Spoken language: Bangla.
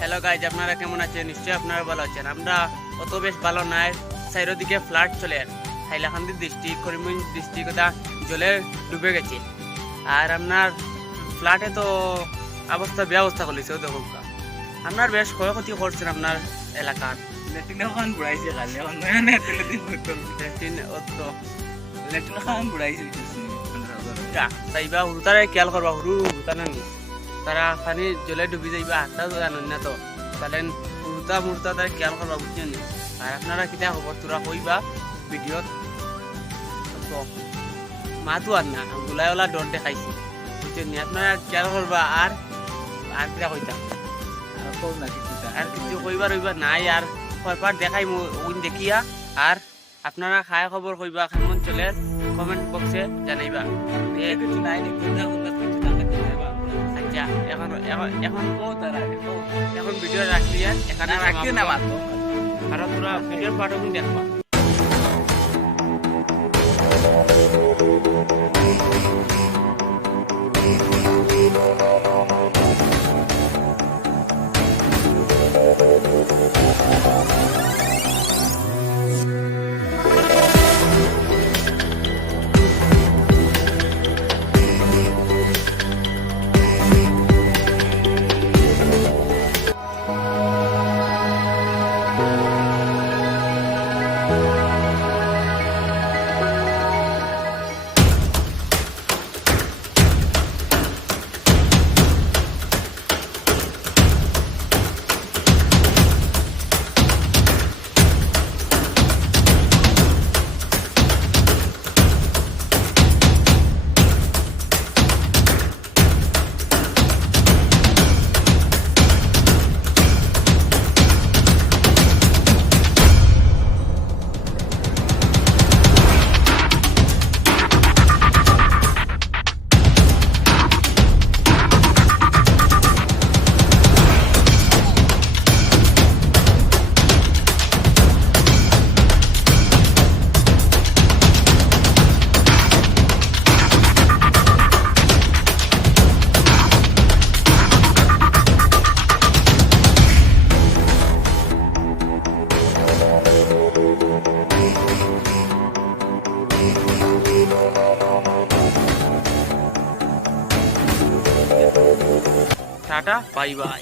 হ্যালো গাইজ, আপনারা কেমন আছেন? নিশ্চয়ই আপনারা ভালো আছেন। আমরা অত বেশ ভালো নাই। চারিদিকে ফ্লাড চলে, হাইলাকান্দি ডিস্ট্রিক্ট, করিমগঞ্জ ডিস্ট্রিক্ট জলে ডুবে গেছে। আর আপনার ফ্লাডে তো ব্যবস্থা করলেছে। দেখুন আপনার বেশ ক্ষয়ক্ষতি করছেন আপনার এলাকার। তাইবা হুরু তারা খেয়াল করবা, হুরু হুরুতা নি তারা পানি জলে ডুবি যাইবা, হাতটাও জানেন না তো তাহলে হুরুতা মুরতা তারা খেয়াল করবা, বুঝছেন? আর আপনারা কিতা খবর তোরা কইবা ভিডিওত মাতো আর না গুলাই ওলা ডর দেখাইছি, বুঝছেন? আপনারা খেয়াল করবা। আর আর কিটা কইতাম আর কিছু কইবার হইবা নাই। আর কয়বার দেখাই ওই দেখিয়া। আর আপনারা খায় খবর কইবা কেমন চলে কমেন্ট বক্সে জানাইবা। আচ্ছা, এখন ভিডিও রাখলি এখানে রাখি না মাত্র, আর তোরা ভিডিওর পাঠগুলো দেখবা। Tata, bye bye.